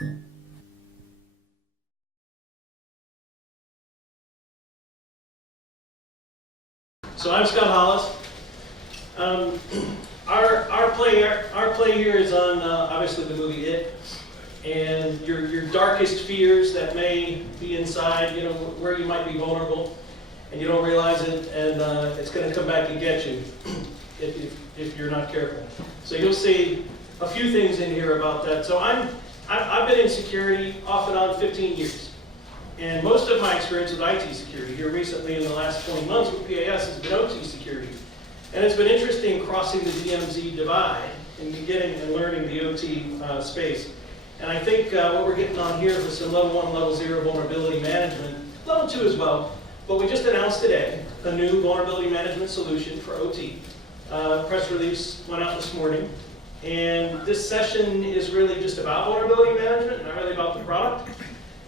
So I'm Scott Hollis. Our play here is on obviously the movie It, and your darkest fears that may be inside, you know, where you might be vulnerable, and you don't realize it, and it's going to come back and get you if you're not careful. So you'll see a few things in here about that. So I've been in security off and on 15 years. And most of my experience with IT security here recently in the last 20 months with PAS has been OT security. And it's been interesting crossing the DMZ divide and getting and learning the OT space. And I think what we're getting on here with some level 1, level 0 vulnerability management, level 2 as well, but we just announced today a new vulnerability management solution for OT. Press release went out this morning. And this session is really just about vulnerability management, not really about the product.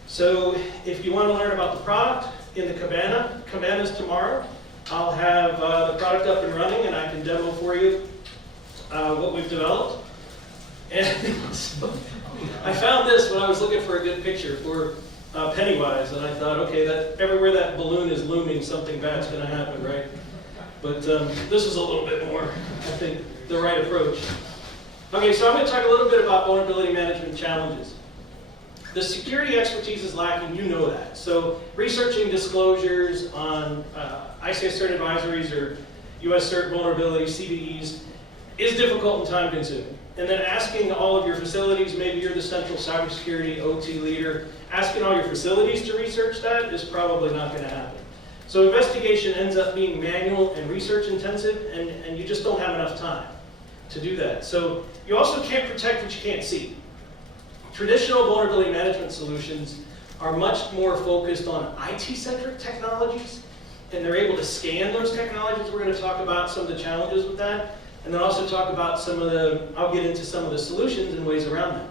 So if you want to learn about the product in the Cabana's tomorrow, I'll have the product up and running and I can demo for you what we've developed. And so I found this when I was looking for a good picture for Pennywise, and I thought, okay, that everywhere that balloon is looming, something bad's going to happen, right? But this is a little bit more, I think, the right approach. Okay, so I'm going to talk a little bit about vulnerability management challenges. The security expertise is lacking, you know that. So researching disclosures on ICS cert advisories or US cert vulnerabilities, CVEs, is difficult and time consuming. And then asking all of your facilities, maybe you're the central cybersecurity OT leader, asking all your facilities to research that is probably not going to happen. So investigation ends up being manual and research intensive, and you just don't have enough time to do that. So you also can't protect what you can't see. Traditional vulnerability management solutions are much more focused on IT-centric technologies, and they're able to scan those technologies. We're going to talk about some of the challenges with that, and then also talk about I'll get into some of the solutions and ways around that.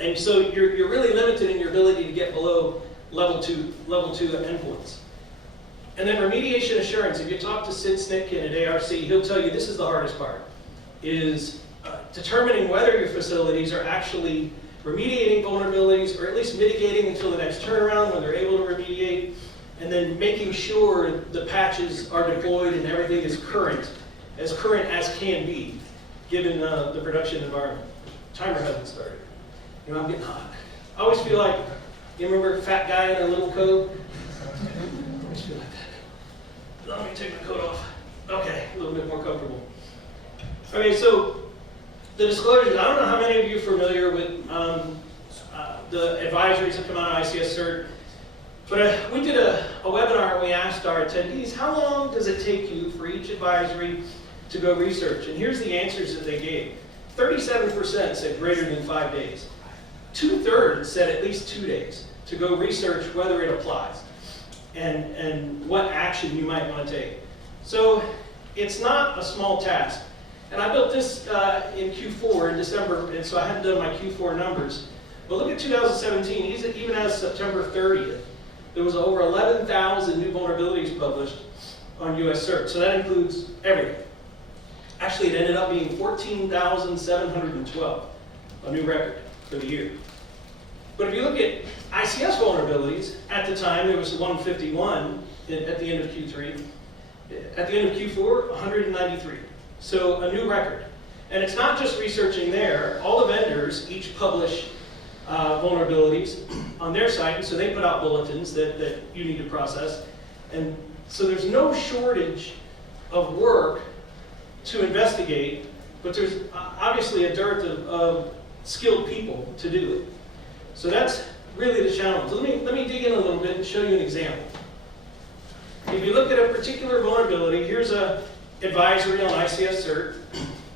And so you're really limited in your ability to get below level 2 endpoints. And then remediation assurance, if you talk to Sid Snitkin at ARC, he'll tell you this is the hardest part, is determining whether your facilities are actually remediating vulnerabilities, or at least mitigating until the next turnaround when they're able to remediate, and then making sure the patches are deployed and everything is current as can be, given the production environment. Timer hasn't started. You know, I'm getting hot. I always feel like, you remember Fat Guy in a little coat? I always feel like that. Let me take my coat off. Okay, a little bit more comfortable. Okay, so the disclosures, I don't know how many of you are familiar with the advisories that come out of ICS Cert, but we did a webinar and we asked our attendees, how long does it take you for each advisory to go research? And here's the answers that they gave. 37% said greater than 5 days. 2/3 said at least 2 days to go research whether it applies and what action you might want to take. So it's not a small task. And I built this in Q4 in December, and so I hadn't done my Q4 numbers. But look at 2017, even as September 30th, there was over 11,000 new vulnerabilities published on US Cert. So that includes everything. Actually, it ended up being 14,712, a new record for the year. But if you look at ICS vulnerabilities, at the time there was 151 at the end of Q3. At the end of Q4, 193. So a new record. And it's not just researching there. All the vendors each publish vulnerabilities on their site, and so they put out bulletins that you need to process. And so there's no shortage of work to investigate, but there's obviously a dearth of skilled people to do it. So that's really the challenge. Let me dig in a little bit and show you an example. If you look at a particular vulnerability, here's a advisory on ICS Cert,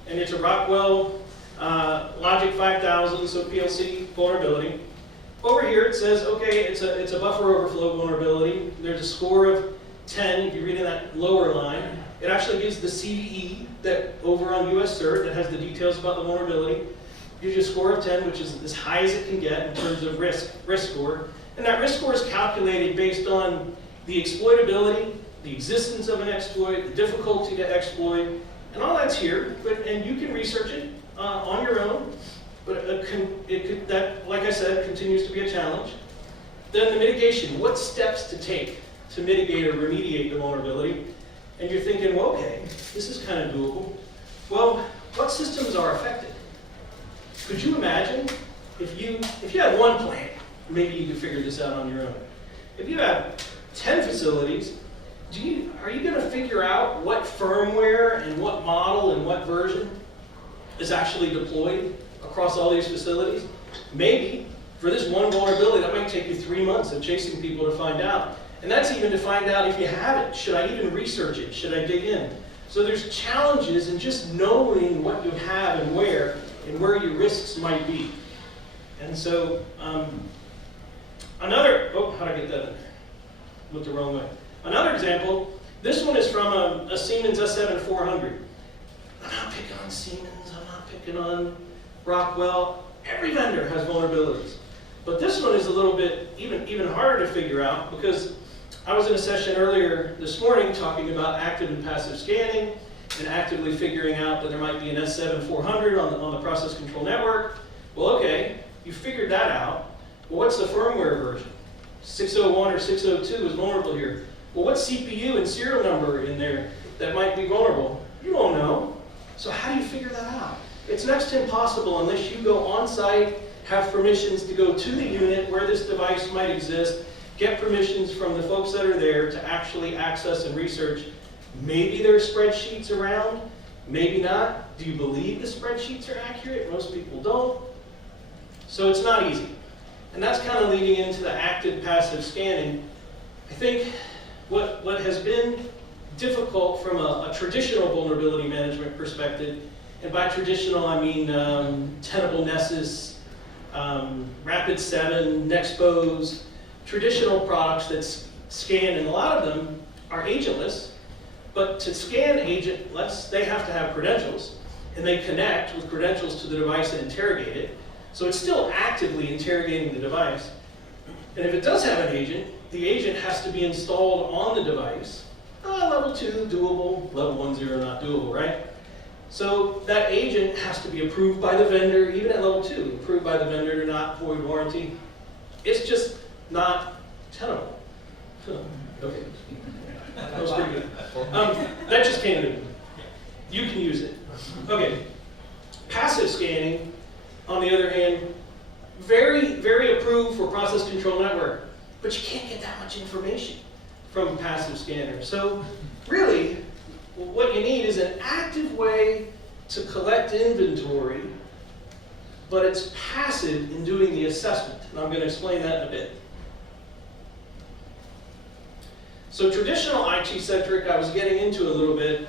and it's a Rockwell Logic 5000, so PLC vulnerability. Over here it says, okay, it's a buffer overflow vulnerability. There's a score of 10. If you read in that lower line, it actually gives the CVE that over on US Cert that has the details about the vulnerability. Gives you a score of 10, which is as high as it can get in terms of risk score. And that risk score is calculated based on the exploitability, the existence of an exploit, the difficulty to exploit, and all that's here. And you can research it on your own. But like I I said, continues to be a challenge. Then the mitigation, what steps to take to mitigate or remediate the vulnerability? And you're thinking, well, okay, this is kind of doable. Well, what systems are affected? Could you imagine if you had one plant, maybe you could figure this out on your own. If you have 10 facilities, are you going to figure out what firmware and what model and what version is actually deployed across all these facilities? Maybe. For this one vulnerability, that might take you 3 months of chasing people to find out. And that's even to find out if you have it. Should I even research it? Should I dig in? So there's challenges in just knowing what you have and where your risks might be. And so, how'd I get that in? Looked the wrong way. Another example, this one is from a Siemens S7-400. I'm not picking on Siemens, I'm not picking on Rockwell. Every vendor has vulnerabilities. But this one is a little bit even harder to figure out, because I was in a session earlier this morning talking about active and passive scanning and actively figuring out that there might be an S7-400 on the process control network. Well, okay, you figured that out. Well, what's the firmware version? 601 or 602 is vulnerable here. Well, what CPU and serial number in there that might be vulnerable? You don't know. So how do you figure that out? It's next to impossible unless you go on site, have permissions to go to the unit where this device might exist, get permissions from the folks that are there to actually access and research. Maybe there are spreadsheets around, maybe not. Do you believe the spreadsheets are accurate? Most people don't. So it's not easy. And that's kind of leading into the active passive scanning. I think what has been difficult from a traditional vulnerability management perspective, and by traditional I mean Tenable Nessus, Rapid7, Nexpose, traditional products that scan, and a lot of them are agentless, but to scan agentless, they have to have credentials, and they connect with credentials to the device and interrogate it. So it's still actively interrogating the device. And if it does have an agent, the agent has to be installed on the device. Level 2, doable. Level 1.0, not doable, right? So that agent has to be approved by the vendor, even at level 2, approved by the vendor to not void warranty. It's just not tenable. Okay. That was pretty good. That just came to me. You can use it. Okay. Passive scanning, on the other hand, very, very approved for process control network, but you can't get that much information from a passive scanner. So really, what you need is an active way to collect inventory, but it's passive in doing the assessment. And I'm going to explain that in a bit. So traditional IT-centric, I was getting into a little bit,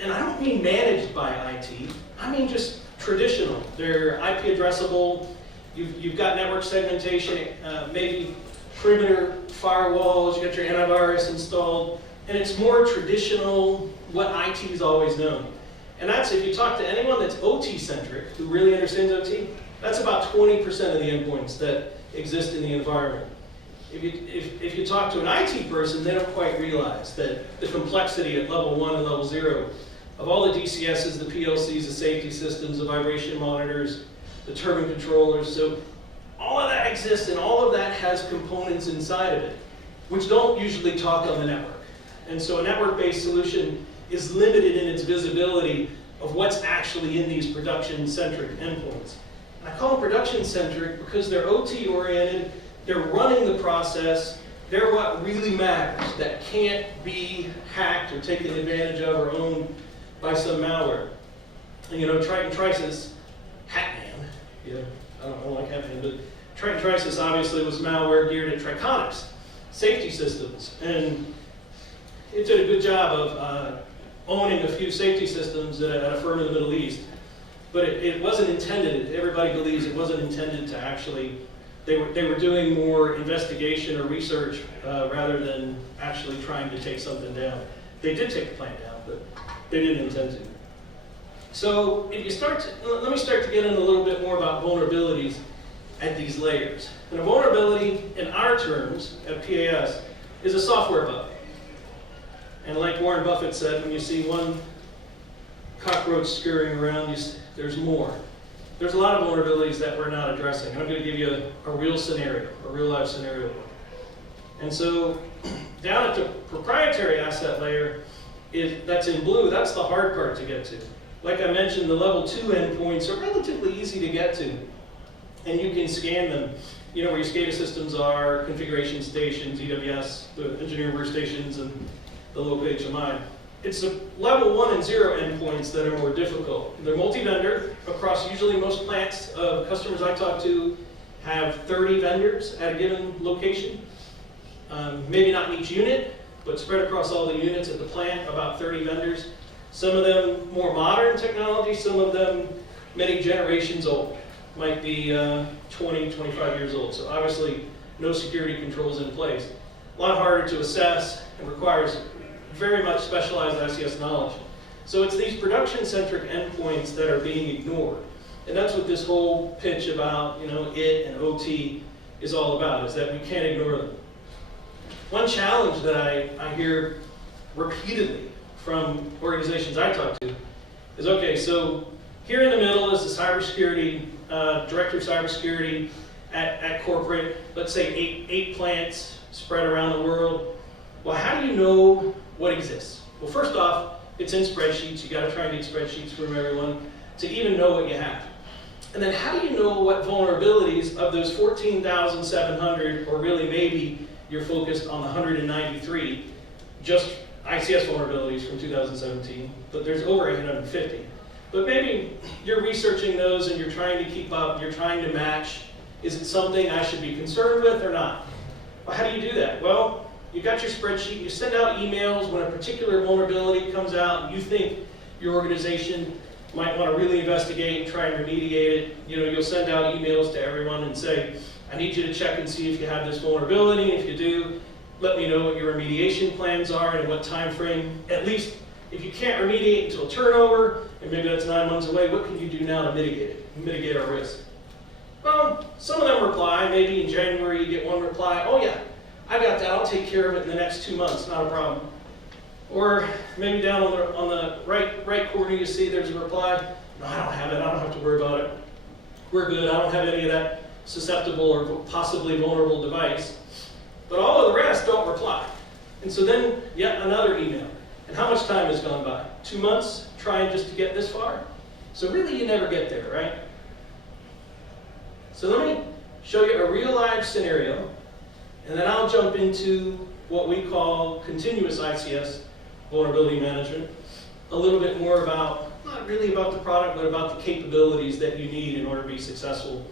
and I don't mean managed by IT, I mean just traditional. They're IP addressable, you've got network segmentation, maybe perimeter firewalls, you got your antivirus installed, and it's more traditional, what IT's always known. And that's, if you talk to anyone that's OT-centric, who really understands OT, that's about 20% of the endpoints that exist in the environment. If you talk to an IT person, they don't quite realize that the complexity at level 1 and level 0 of all the DCSs, the PLCs, the safety systems, the vibration monitors, the turbine controllers, so all of that exists, and all of that has components inside of it, which don't usually talk on the network. And so a network-based solution is limited in its visibility of what's actually in these production-centric endpoints. And I call them production-centric because they're OT-oriented, they're running the process, they're what really matters, that can't be hacked or taken advantage of or owned by some malware. And you know, Triton Trisis, Hatman, I don't like Hatman, but Triton Trisis obviously was malware geared at Triconix safety systems. And it did a good job of owning a few safety systems at a firm in the Middle East. But it wasn't intended, everybody believes it wasn't intended to actually, they were doing more investigation or research rather than actually trying to take something down. They did take the plant down, but they didn't intend to. So if you let me start to get in a little bit more about vulnerabilities at these layers. And a vulnerability, in our terms at PAS, is a software bug. And like Warren Buffett said, when you see one cockroach scurrying around, there's more. there's a lot of vulnerabilities that we're not addressing. And I'm going to give you a real scenario, a real life scenario. And so down at the proprietary asset layer, that's in blue, that's the hard part to get to. Like I mentioned, the level 2 endpoints are relatively easy to get to. And you can scan them, you know, where your SCADA systems are, configuration stations, EWS, the engineering workstations, and the local HMI. It's the level 1 and 0 endpoints that are more difficult. They're multi-vendor across usually most plants. Customers I talk to have 30 vendors at a given location. Maybe not in each unit, but spread across all the units at the plant, about 30 vendors. Some of them more modern technology, some of them many generations old. Might be 20, 25 years old. So obviously no security controls in place. A lot harder to assess and requires very much specialized ICS knowledge. So it's these production-centric endpoints that are being ignored. And that's what this whole pitch about, you know, IT and OT is all about, is that we can't ignore them. One challenge that I hear repeatedly from organizations I talk to is, okay, so here in the middle is the cybersecurity, director of cybersecurity at corporate, let's say eight plants spread around the world. Well, how do you know what exists? Well, first off, it's in spreadsheets. You got to try and get spreadsheets from everyone to even know what you have. And then how do you know what vulnerabilities of those 14,700, or really maybe you're focused on the 193, just ICS vulnerabilities from 2017, but there's over 850. But maybe you're researching those and you're trying to keep up, you're trying to match. Is it something I should be concerned with or not? Well, how do you do that? Well, you got your spreadsheet, you send out emails when a particular vulnerability comes out and you think your organization might want to really investigate and try and remediate it. You know, you'll send out emails to everyone and say, I need you to check and see if you have this vulnerability. If you do, let me know what your remediation plans are and what time frame. At least if you can't remediate until turnover, and maybe that's 9 months away, what can you do now to mitigate it, mitigate our risk? Well, some of them reply. Maybe in January you get one reply, oh yeah, I got that, I'll take care of it in the next 2 months, not a problem. Or maybe down on the right corner you see there's a reply, no, I don't have it, I don't have to worry about it. We're good, I don't have any of that susceptible or possibly vulnerable device. But all of the rest don't reply. And so then yet another email. And how much time has gone by? 2 months trying just to get this far? So really you never get there, right? So let me show you a real live scenario, and then I'll jump into what we call continuous ICS vulnerability management. A little bit more about, not really about the product, but about the capabilities that you need in order to be successful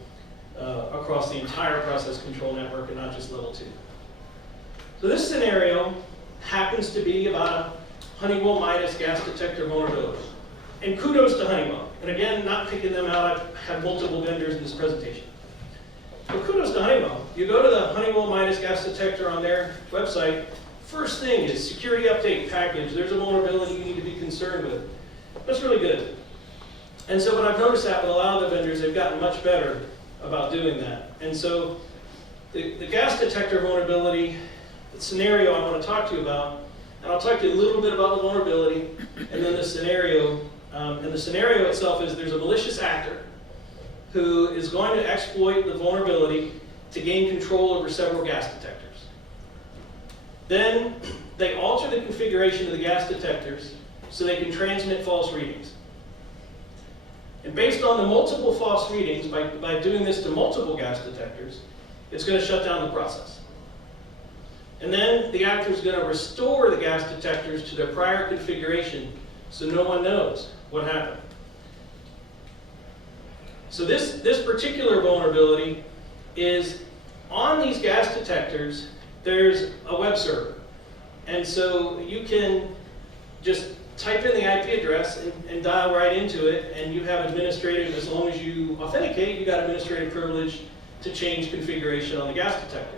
across the entire process control network and not just level 2. So this scenario happens to be about a Honeywell Midas gas detector vulnerability. And kudos to Honeywell. And again, not picking them out, I've had multiple vendors in this presentation. But kudos to Honeywell. You go to the Honeywell Midas gas detector on their website, first thing is security update package. There's a vulnerability you need to be concerned with. That's really good. And so what I've noticed that with a lot of the vendors, they've gotten much better about doing that. And so the gas detector vulnerability, the scenario I want to talk to you about, and I'll talk to you a little bit about the vulnerability, and then the scenario. And the scenario itself is there's a malicious actor who is going to exploit the vulnerability to gain control over several gas detectors. Then they alter the configuration of the gas detectors so they can transmit false readings. And based on the multiple false readings, by doing this to multiple gas detectors, it's going to shut down the process. And then the actor is going to restore the gas detectors to their prior configuration so no one knows what happened. So this particular vulnerability is on these gas detectors, there's a web server. And so you can just type in the IP address and dial right into it, and you have administrative, as long as you authenticate, you got administrative privilege to change configuration on the gas detector.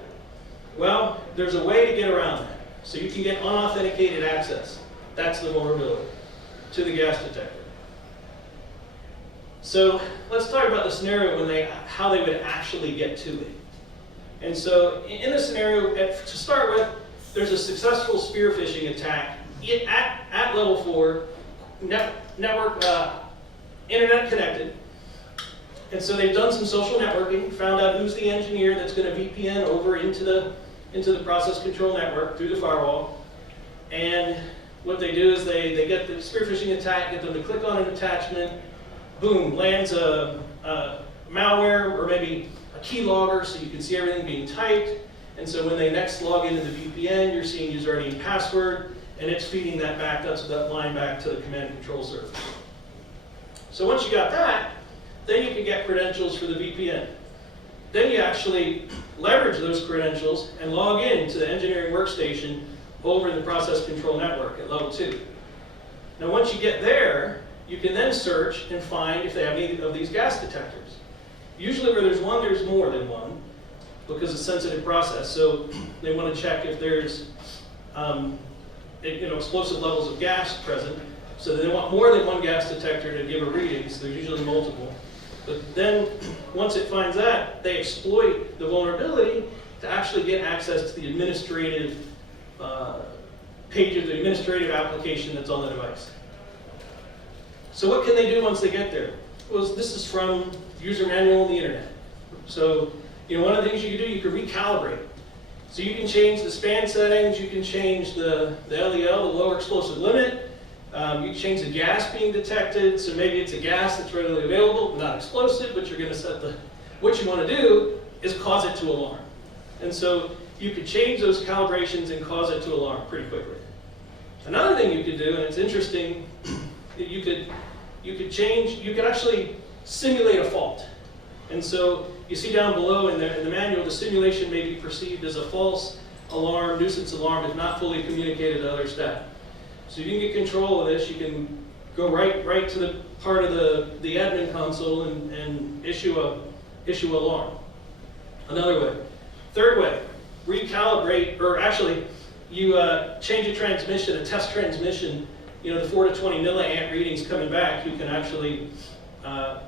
Well, there's a way to get around that. So you can get unauthenticated access. That's the vulnerability to the gas detector. So let's talk about the scenario when how they would actually get to it. And so in the scenario, to start with, there's a successful spear phishing attack at level 4, network, internet connected, And so they've done some social networking, found out who's the engineer that's going to VPN over into the process control network through the firewall. And what they do is they get the spear phishing attack, get them to click on an attachment, boom, lands a malware or maybe a keylogger so you can see everything being typed. And so when they next log into the VPN, you're seeing user ID and password, and it's feeding that back, that's that line back to the command and control server. So once you got that, then you can get credentials for the VPN. Then you actually leverage those credentials and log in to the engineering workstation over in the process control network at level 2. Now once you get there, you can then search and find if they have any of these gas detectors. Usually where there's one, there's more than one, because it's a sensitive process. So they want to check if there's explosive levels of gas present. So they want more than one gas detector to give a reading, so there's usually multiple. But then, once it finds that, they exploit the vulnerability to actually get access to the administrative page of the administrative application that's on the device. So what can they do once they get there? Well, this is from user manual on the internet. So, one of the things you can do, you can recalibrate. So you can change the span settings, you can change the LEL, the lower explosive limit. You can change the gas being detected, so maybe it's a gas that's readily available, not explosive, but you're going to set what you want to do is cause it to alarm. And so you could change those calibrations and cause it to alarm pretty quickly. Another thing you could do, and it's interesting, you could actually simulate a fault. And so you see down below in the manual, the simulation may be perceived as a false alarm, nuisance alarm, if not fully communicated to other staff. So you can get control of this. You can go right to the part of the admin console and issue alarm. Another way. Third way, recalibrate, or actually, you change a transmission, a test transmission, the 4 to 20 milliamp readings coming back, you can actually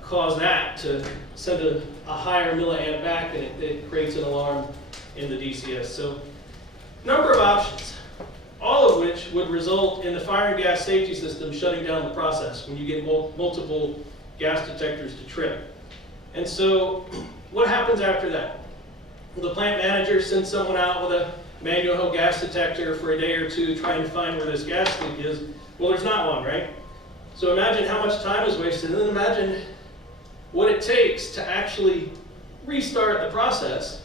cause that to send a higher milliamp back, and it creates an alarm in the DCS. So, number of options. All of which would result in the fire and gas safety system shutting down the process when you get multiple gas detectors to trip. And so what happens after that? Well, the plant manager sends someone out with a manual gas detector for a day or two trying to find where this gas leak is. Well, there's not one, right? So imagine how much time is wasted, and then imagine what it takes to actually restart the process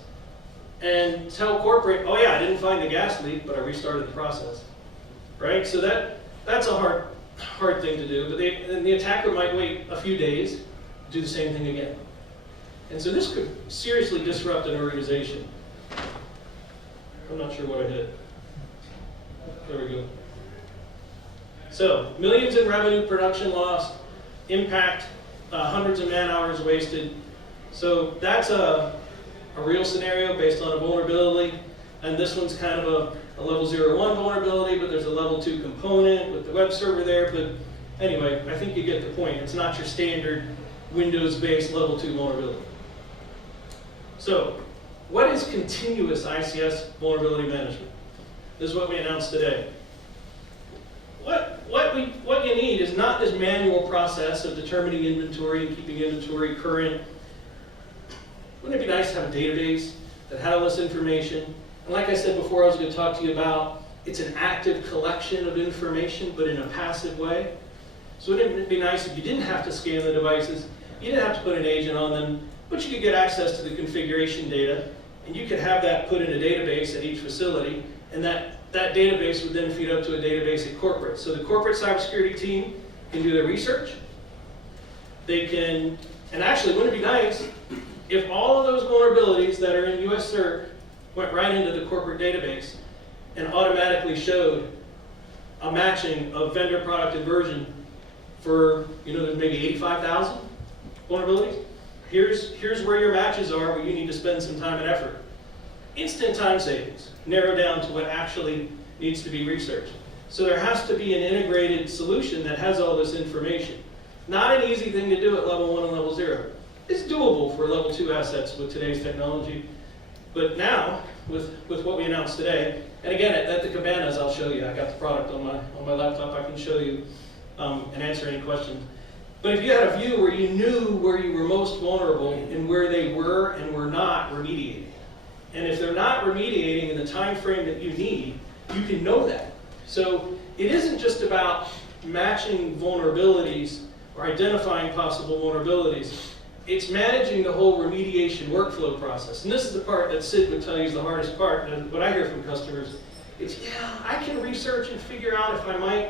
and tell corporate, oh yeah, I didn't find the gas leak, but I restarted the process, right? So that's a hard thing to do, but the attacker might wait a few days, do the same thing again. And so this could seriously disrupt an organization. I'm not sure what I hit. There we go. So, millions in revenue, production lost, impact, hundreds of man hours wasted. So that's a real scenario based on a vulnerability, and this one's kind of a level 0-1 vulnerability, but there's a level 2 component with the web server there. But anyway, I think you get the point. It's not your standard Windows-based level 2 vulnerability. So, what is continuous ICS vulnerability management? This is what we announced today. What you need is not this manual process of determining inventory and keeping inventory current. Wouldn't it be nice to have a database that had all this information? And like I said before, I was going to talk to you about, it's an active collection of information, but in a passive way. So wouldn't it be nice if you didn't have to scan the devices, you didn't have to put an agent on them, but you could get access to the configuration data, and you could have that put in a database at each facility, and that database would then feed up to a database at corporate. So the corporate cybersecurity team can do their research. They can, and actually, wouldn't it be nice if all of those vulnerabilities that are in US CERT went right into the corporate database and automatically showed a matching of vendor, product, and version for, there's maybe 85,000 vulnerabilities. Here's where your matches are, where you need to spend some time and effort. Instant time savings, narrow down to what actually needs to be researched. So there has to be an integrated solution that has all this information. Not an easy thing to do at level 1 and level 0. It's doable for level 2 assets with today's technology. But now, with what we announced today, and again, at the cabanas, I'll show you. I got the product on my laptop. I can show you and answer any questions. But if you had a view where you knew where you were most vulnerable and where they were and were not remediating, and if they're not remediating in the time frame that you need, you can know that. So it isn't just about matching vulnerabilities or identifying possible vulnerabilities. It's managing the whole remediation workflow process. And this is the part that Sid would tell you is the hardest part. And what I hear from customers is, yeah, I can research and figure out if I might,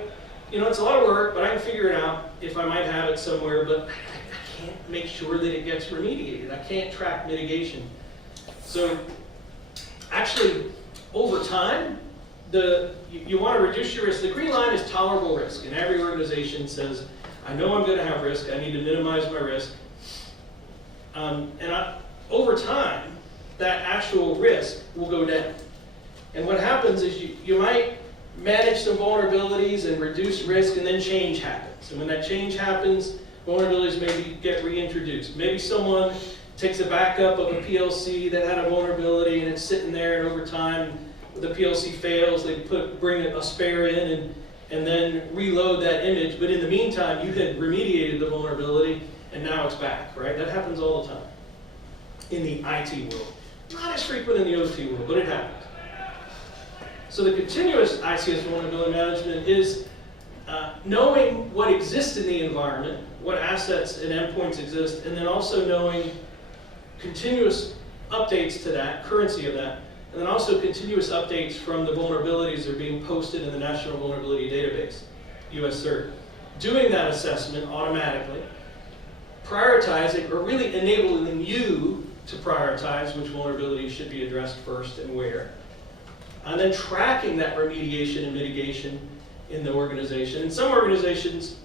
it's a lot of work, but I can figure it out if I might have it somewhere, but I can't make sure that it gets remediated. I can't track mitigation. So actually, over time, you want to reduce your risk. The green line is tolerable risk, and every organization says, I know I'm going to have risk, I need to minimize my risk. Over time, that actual risk will go down. And what happens is you might manage some vulnerabilities and reduce risk, and then change happens. And when that change happens, vulnerabilities maybe get reintroduced. Maybe someone takes a backup of a PLC that had a vulnerability, and it's sitting there, and over time, the PLC fails, they bring a spare in and then reload that image. But in the meantime, you had remediated the vulnerability, and now it's back, right? That happens all the time in the IT world. Not as frequent in the OT world, but it happens. So the continuous ICS vulnerability management is knowing what exists in the environment, what assets and endpoints exist, and then also knowing continuous updates to that, currency of that, and then also continuous updates from the vulnerabilities that are being posted in the National Vulnerability Database, US CERT. Doing that assessment automatically, prioritizing, or really enabling you to prioritize which vulnerabilities should be addressed first and where, and then tracking that remediation and mitigation in the organization. And some organizations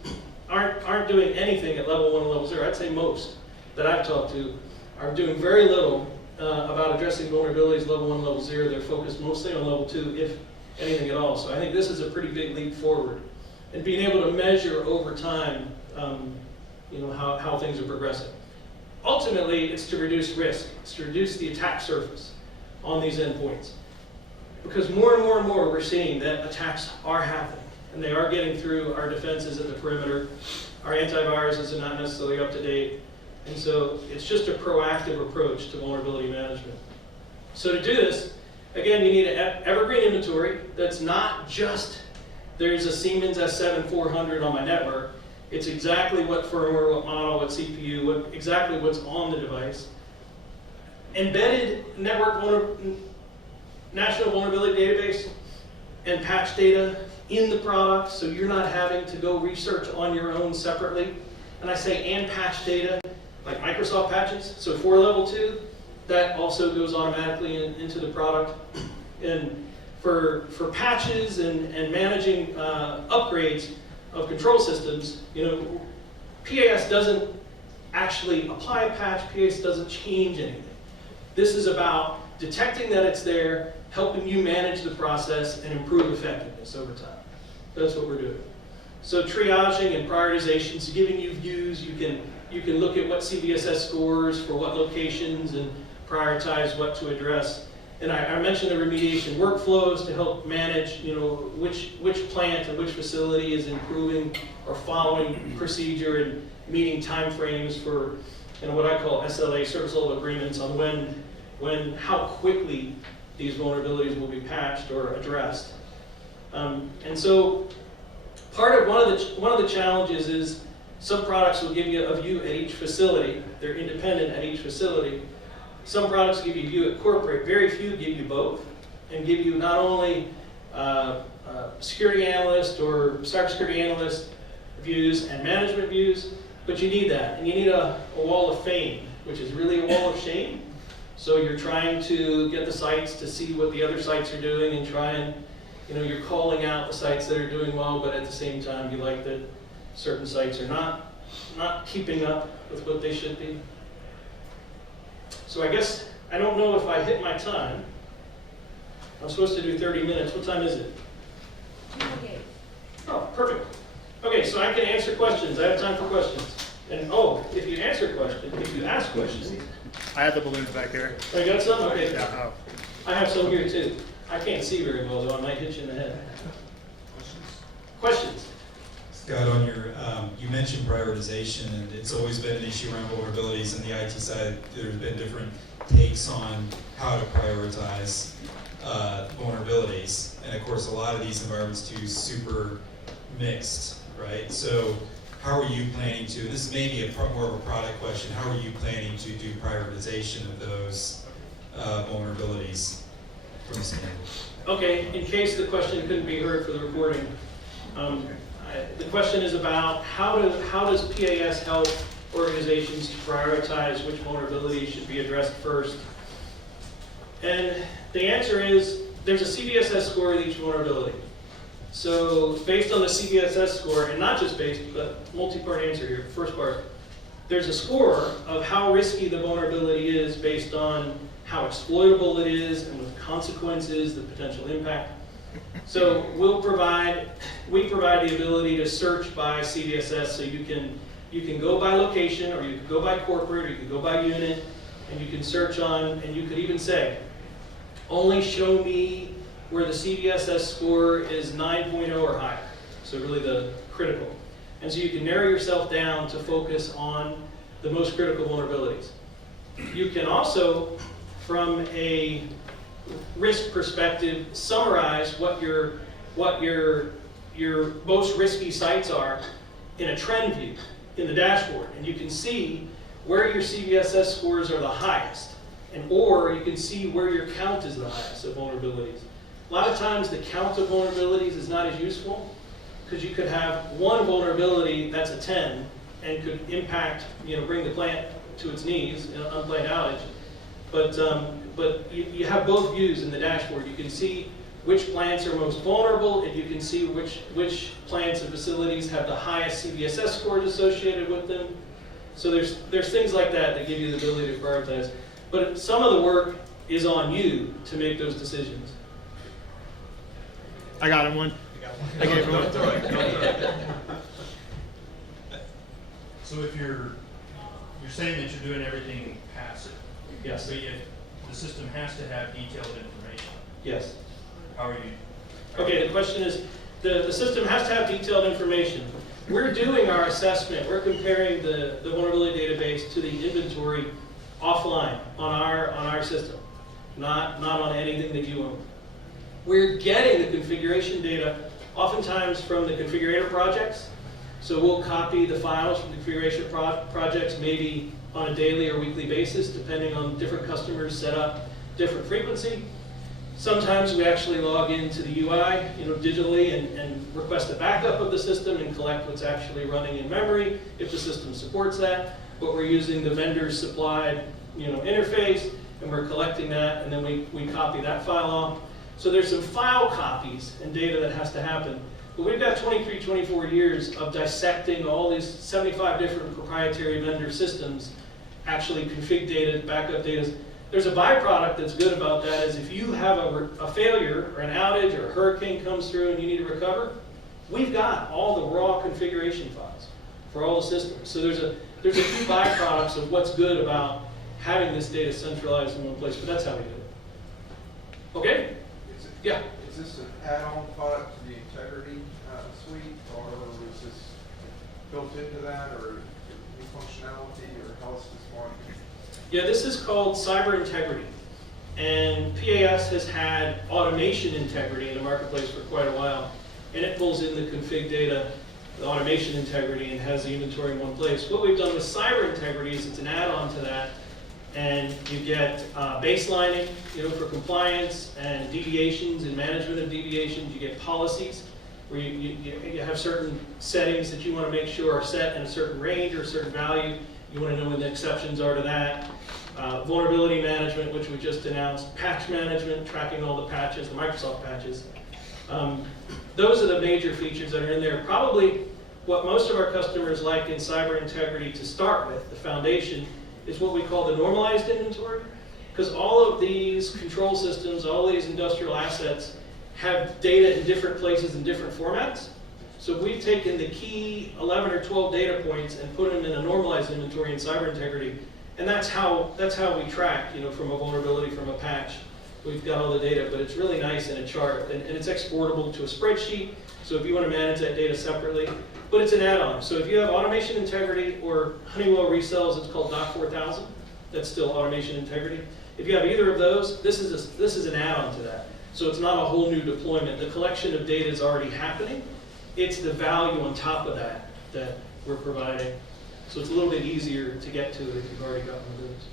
aren't doing anything at level 1 and level 0. I'd say most that I've talked to are doing very little about addressing vulnerabilities level 1 and level 0. They're focused mostly on level 2, if anything at all. So I think this is a pretty big leap forward. And being able to measure over time how things are progressing. Ultimately, it's to reduce risk. It's to reduce the attack surface on these endpoints. Because more and more and more we're seeing that attacks are happening, and they are getting through our defenses at the perimeter. Our antiviruses are not necessarily up to date, and so it's just a proactive approach to vulnerability management. So to do this, again, you need an evergreen inventory that's not just there's a Siemens S7-400 on my network. It's exactly what firmware, what model, what CPU, exactly what's on the device. Embedded National Vulnerability Database and patch data in the product, so you're not having to go research on your own separately. And I say and patch data, like Microsoft patches. So for level 2, that also goes automatically into the product. And for patches and managing upgrades of control systems, PAS doesn't actually apply a patch, PAS doesn't change anything. This is about detecting that it's there, helping you manage the process and improve effectiveness over time. That's what we're doing. So triaging and prioritizations, giving you views. You can look at what CVSS scores for what locations and prioritize what to address. And I mentioned the remediation workflows to help manage, which plant and which facility is improving or following procedure and meeting timeframes for, what I call SLA, service level agreements, on how quickly these vulnerabilities will be patched or addressed. And so one of the challenges is some products will give you a view at each facility. They're independent at each facility. Some products give you a view at corporate. Very few give you both, and give you not only security analyst or cybersecurity analyst views and management views, but you need that. And you need a wall of fame, which is really a wall of shame. So you're trying to get the sites to see what the other sites are doing and try and, you're calling out the sites that are doing well, but at the same time you like that certain sites are not keeping up with what they should be. So I guess, I don't know if I hit my time. I'm supposed to do 30 minutes. What time is it? Okay. Oh, perfect. Okay, so I can answer questions. I have time for questions. And if you ask questions. I have the balloons back here. Oh, you got some? Okay. Yeah. I have some here too. I can't see very well though. I might hit you in the head. Questions? Scott, on your, you mentioned prioritization, and it's always been an issue around vulnerabilities. On the IT side, there's been different takes on how to prioritize vulnerabilities. And of course, a lot of these environments too super mixed, right? So how are you planning to, this is maybe more of a product question, how are you planning to do prioritization of those vulnerabilities from the standpoint? Okay, in case the question couldn't be heard for the recording, the question is about how does PAS help organizations to prioritize which vulnerabilities should be addressed first? And the answer is there's a CVSS score with each vulnerability. So based on the CVSS score, and not just based, but multi-part answer here, first part, there's a score of how risky the vulnerability is based on how exploitable it is and what the consequences, the potential impact. So we provide the ability to search by CVSS, so you can go by location, or you can go by corporate, or you can go by unit, and you can search on, and you could even say, only show me where the CVSS score is 9.0 or higher. So really the critical. And so you can narrow yourself down to focus on the most critical vulnerabilities. You can also, from a risk perspective, summarize what your most risky sites are in a trend view in the dashboard, and you can see where your CVSS scores are the highest, or you can see where your count is the highest of vulnerabilities. A lot of times the count of vulnerabilities is not as useful, because you could have one vulnerability that's a 10 and could impact, bring the plant to its knees in an unplanned outage. But you have both views in the dashboard. You can see which plants are most vulnerable, and you can see which plants and facilities have the highest CVSS scores associated with them. So there's things like that that give you the ability to prioritize. But some of the work is on you to make those decisions. I got him one. I gave him one. So if you're saying that you're doing everything passive, Yes. but yet the system has to have detailed information. Yes. How are you? Okay, the question is, the system has to have detailed information. We're doing our assessment. We're comparing the vulnerability database to the inventory offline on our system, not on anything that you own. We're getting the configuration data oftentimes from the configurator projects. So we'll copy the files from configuration projects maybe on a daily or weekly basis, depending on different customers set up different frequency. Sometimes we actually log into the UI, digitally and request a backup of the system and collect what's actually running in memory if the system supports that. But we're using the vendor's supplied, interface, and we're collecting that, and then we copy that file off. So there's some file copies and data that has to happen. But we've got 23, 24 years of dissecting all these 75 different proprietary vendor systems, actually config data, backup data. There's a byproduct that's good about that is if you have a failure or an outage or a hurricane comes through and you need to recover, we've got all the raw configuration files for all the systems. So there's a few byproducts of what's good about having this data centralized in one place, but that's how we do it. Okay? Yeah. Is this an add-on product to the Integrity suite, or is this built into that, or new functionality, or how is this going? Yeah, this is called cyber integrity. And PAS has had automation integrity in the marketplace for quite a while. And it pulls in the config data, the automation integrity, and has the inventory in one place. What we've done with cyber integrity is it's an add-on to that. And you get baselining, for compliance and deviations and management of deviations. You get policies where you have certain settings that you want to make sure are set in a certain range or a certain value. You want to know when the exceptions are to that. Vulnerability management, which we just announced. Patch management, tracking all the patches, the Microsoft patches. Those are the major features that are in there. Probably what most of our customers like in cyber integrity to start with, the foundation, is what we call the normalized inventory. Because all of these control systems, all these industrial assets have data in different places in different formats. So we've taken the key 11 or 12 data points and put them in a normalized inventory in cyber integrity. And that's how we track, from a vulnerability, from a patch. We've got all the data, but it's really nice in a chart. And it's exportable to a spreadsheet. So if you want to manage that data separately, but it's an add-on. So if you have automation integrity or Honeywell resells, it's called Doc 4000. That's still automation integrity. If you have either of those, this is an add-on to that. So it's not a whole new deployment. The collection of data is already happening. It's the value on top of that that we're providing. So it's a little bit easier to get to if you've already got one of those.